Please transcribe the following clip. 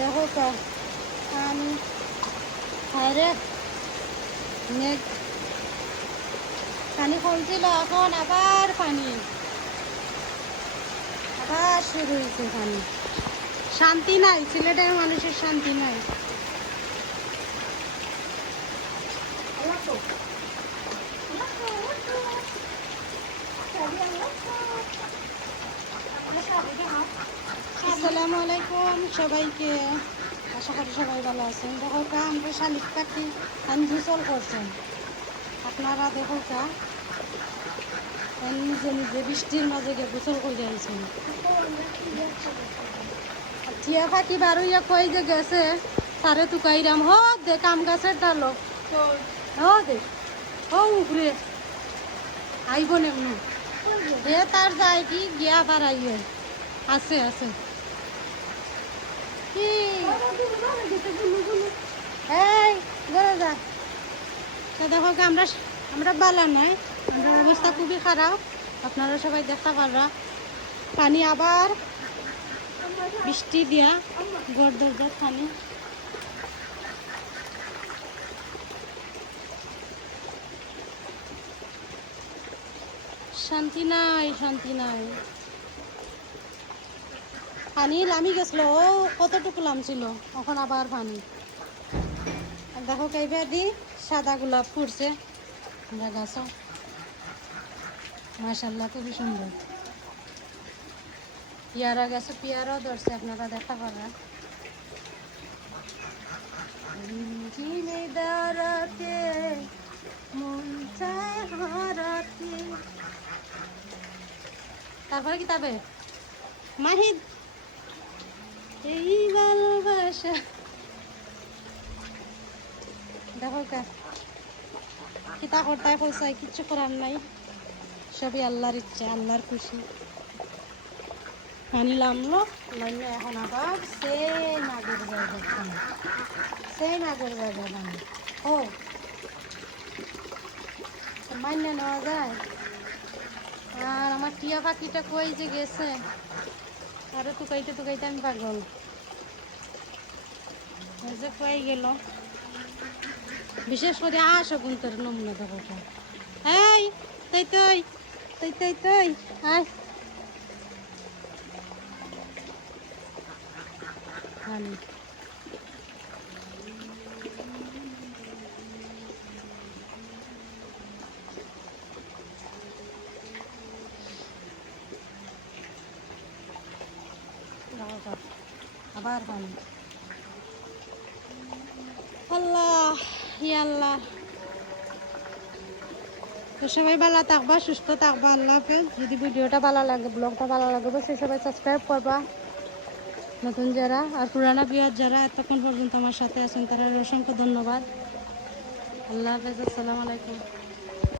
দেখো পানি হায়রে পানি কমছিল এখন আবার পানি। আবার শুরু হয়েছে পানি। শান্তি নাই সিলেটের মানুষের শান্তি নাই। আসসালামু আলাইকুম সবাইকে। আশা করি সবাই ভালো আছেন। দেখো কা আমরা শালিক পাখি আমি গোসল করছেন আপনারা দেখো কা নিজে নিজে বৃষ্টির মাঝে গিয়ে গোসল করে যাইছেন। টিয়া পাখি বার হইয়া কই যে গেছে, তারে তুকাইরাম হ, দে কাম গাছের ডালো হ, দে। ও উপরে। আইব নেমনু এ তার যায় কি গিয়া আবার আইয়ে আছে আছে। কি? এই, ঘরে যা। দেখো আমরা আমরা বালা নাই আমরা অবস্থা খুবই খারাপ। আপনারা সবাই দেখতে পাররা পানি আবার বৃষ্টি দিয়া গড় দরজার পানি। শান্তি নাই শান্তি নাই। পানি নামি গেছিল, ও কতটুকু লামছিল? এখন আবার পানি দেখো কাইবার দি সাদা গোলাপ ফুটছে। আমরা গাছ। মাশাল্লাহ খুবই সুন্দর। পিয়ারা গাছে, পিয়ারাও ধরছে, আপনারা দেখা হারাতে। তারপরে কি তবে? মাহিদ এই ভালোবাসা। দেখো কা কিতা করতায় পয়সায় কিচ্ছু করার নাই। সবই আল্লাহর ইচ্ছা, আল্লাহর খুশি। পানি নামলো নামলে এখন আবার সেই নাগের পানি সেই নাগের পানি ও মান্য নেওয়া যায়। আর আমার টিয়া পাখিটা কই যে গেছে? আরে তুকাইতে তুকাইতে আমি পাগল যে খুয়াই গেল। বিশেষ করে আসো তোর নমুনা দেখো এই তাই তৈ তাই তাই তৈ, আয়। পানি আল্লাহ ইয়া আল্লাহ। সবাই ভালো থাকবা, সুস্থ থাকবা, আল্লাহ হাফেজ। যদি ভিডিওটা ভালো লাগে, ব্লগটা ভালো লাগে সেই সবাই সাবস্ক্রাইব করবা। নতুন যারা, আর পুরানা বিয়ার যারা, এতক্ষণ পর্যন্ত আমার সাথে আছেন তারা অসংখ্য ধন্যবাদ। আল্লাহ হাফেজ, আসসালামু আলাইকুম।